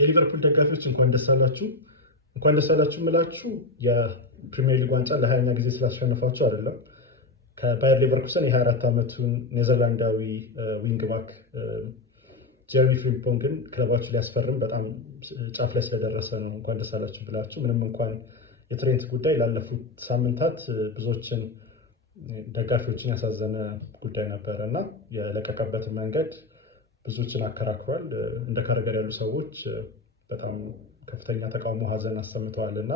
የሊቨርፑል ደጋፊዎች እንኳን ደስ አላችሁ የምላችሁ የፕሪሚየር ሊግ ዋንጫ ለ20ኛ ጊዜ ስላሸነፋችሁ አይደለም። ከባየር ሌቨርኩሰን የ24 ዓመቱን ኔዘርላንዳዊ ዊንግ ባክ ጀርሚ ፍሪምፖንግን ክለባችሁ ሊያስፈርም በጣም ጫፍ ላይ ስለደረሰ ነው እንኳን ደስ አላችሁ ብላችሁ። ምንም እንኳን የትሬንት ጉዳይ ላለፉት ሳምንታት ብዙዎችን ደጋፊዎችን ያሳዘነ ጉዳይ ነበረ እና የለቀቀበትን መንገድ ብዙዎችን አከራክሯል። እንደ ካረገር ያሉ ሰዎች በጣም ከፍተኛ ተቃውሞ ሀዘን አሰምተዋል እና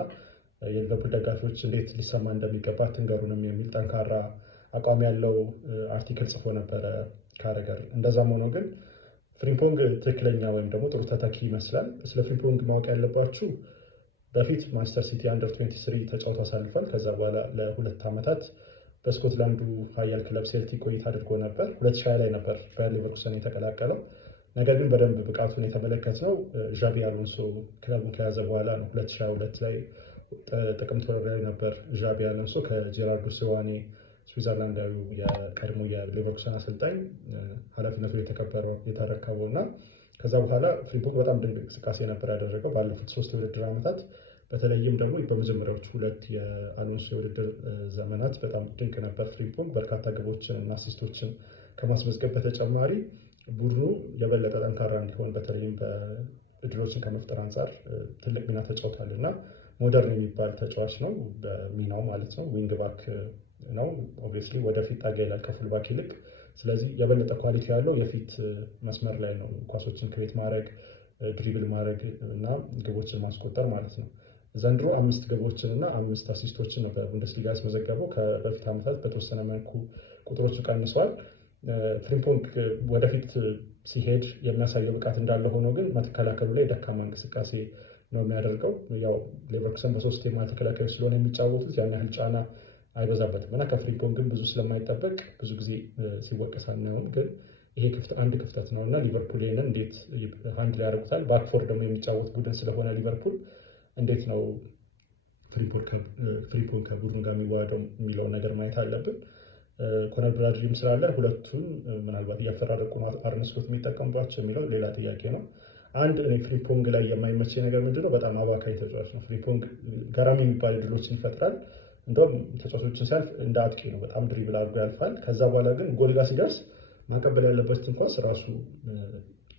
የሊቨርፑል ደጋፊዎች እንዴት ሊሰማ እንደሚገባ ትንገሩንም የሚል ጠንካራ አቋም ያለው አርቲክል ጽፎ ነበረ ካረገር። እንደዛም ሆኖ ግን ፍሪምፖንግ ትክክለኛ ወይም ደግሞ ጥሩ ተተኪ ይመስላል። ስለ ፍሪምፖንግ ማወቅ ያለባችሁ በፊት ማንቸስተር ሲቲ አንደር 23 ተጫውቶ አሳልፏል። ከዛ በኋላ ለ2 ዓመታት በስኮትላንዱ ሀያል ክለብ ሴልቲክ ቆይታ አድርጎ ነበር። 2020 ላይ ነበር ባየር ሌቨርኩሰን የተቀላቀለው። ነገር ግን በደንብ ብቃቱን የተመለከትነው ዣቢ አሎንሶ ክለቡን ከያዘ በኋላ ነው። 2022 ላይ ጥቅምት ወር ላይ ነበር ዣቢ አሎንሶ ከጄራርዶ ሲዋኔ ስዊዘርላንዳዊ የቀድሞ የሌቨርኩሰን አሰልጣኝ ኃላፊነቱ የተረከበው እና ከዛ በኋላ ፍሪምፖንግ በጣም ድንቅ እንቅስቃሴ ነበር ያደረገው ባለፉት 3 የውድድር ዓመታት። በተለይም ደግሞ በመጀመሪያዎቹ 2 የአሎንሶ የውድድር ዘመናት በጣም ድንቅ ነበር ፍሪምፖንግ። በርካታ ግቦችን እና አሲስቶችን ከማስመዝገብ በተጨማሪ ቡድኑ የበለጠ ጠንካራ እንዲሆን በተለይም በእድሎችን ከመፍጠር አንጻር ትልቅ ሚና ተጫውቷል እና ሞደርን የሚባል ተጫዋች ነው በሚናው ማለት ነው። ዊንግ ባክ ነው። ኦብቪየስሊ ወደፊት ጠጋ ይላል ከፉልባክ ይልቅ። ስለዚህ የበለጠ ኳሊቲ ያለው የፊት መስመር ላይ ነው። ኳሶችን ክሬት ማድረግ፣ ድሪብል ማድረግ እና ግቦችን ማስቆጠር ማለት ነው። ዘንድሮ 5 ግቦችን እና 5 አሲስቶችን ነው በቡንደስሊጋ ያስመዘገበው። ከበፊት ዓመታት በተወሰነ መልኩ ቁጥሮቹ ቀንሷል። ፍሪምፖንግ ወደፊት ሲሄድ የሚያሳየው ብቃት እንዳለ ሆኖ ግን መከላከሉ ላይ ደካማ እንቅስቃሴ ነው የሚያደርገው። ያው ሌቨርኩሰን በ3 የመሃል ተከላካዮች ስለሆነ የሚጫወቱት ያን ያህል ጫና አይበዛበትም እና ከፍሪምፖንግ ግን ብዙ ስለማይጠበቅ ብዙ ጊዜ ሲወቀስ አናየውም። ግን ይሄ አንድ ክፍተት ነው እና ሊቨርፑል ይሄንን እንዴት ሃንድል ያደርጉታል? ባክፎር ደግሞ የሚጫወት ቡድን ስለሆነ ሊቨርፑል እንዴት ነው ፍሪምፖንግ ከቡድኑ ጋር የሚዋሃደው የሚለውን ነገር ማየት አለብን። ኮነር ብራድሊም ስላለ ሁለቱን ምናልባት እያፈራረቁ አርነ ስሎት የሚጠቀምባቸው የሚለው ሌላ ጥያቄ ነው። አንድ እኔ ፍሪምፖንግ ላይ የማይመቸኝ ነገር ምንድነው? በጣም አባካይ ተጫዋች ነው ፍሪምፖንግ። ገራሚ የሚባል ድሎችን ይፈጥራል። እንደውም ተጫዋቾችን ሲያልፍ እንደ አጥቂ ነው፣ በጣም ድሪብል አድርጎ ያልፋል። ከዛ በኋላ ግን ጎል ጋር ሲደርስ ማቀበል ያለበትን ኳስ ራሱ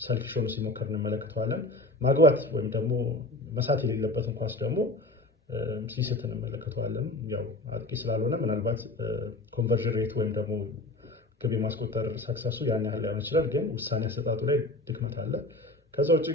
ሰልፊሽ ሆኖ ሲሞከር እንመለከተዋለን። ማግባት ወይም ደግሞ መሳት የሌለበትን ኳስ ደግሞ ሲስት እንመለከተዋለን። ያው አጥቂ ስላልሆነ ምናልባት ኮንቨርዥን ሬት ወይም ደግሞ ግብ የማስቆጠር ሰክሰሱ ያን ያህል ላይሆን ይችላል፣ ግን ውሳኔ አሰጣጡ ላይ ድክመት አለ። ከዛ ውጭ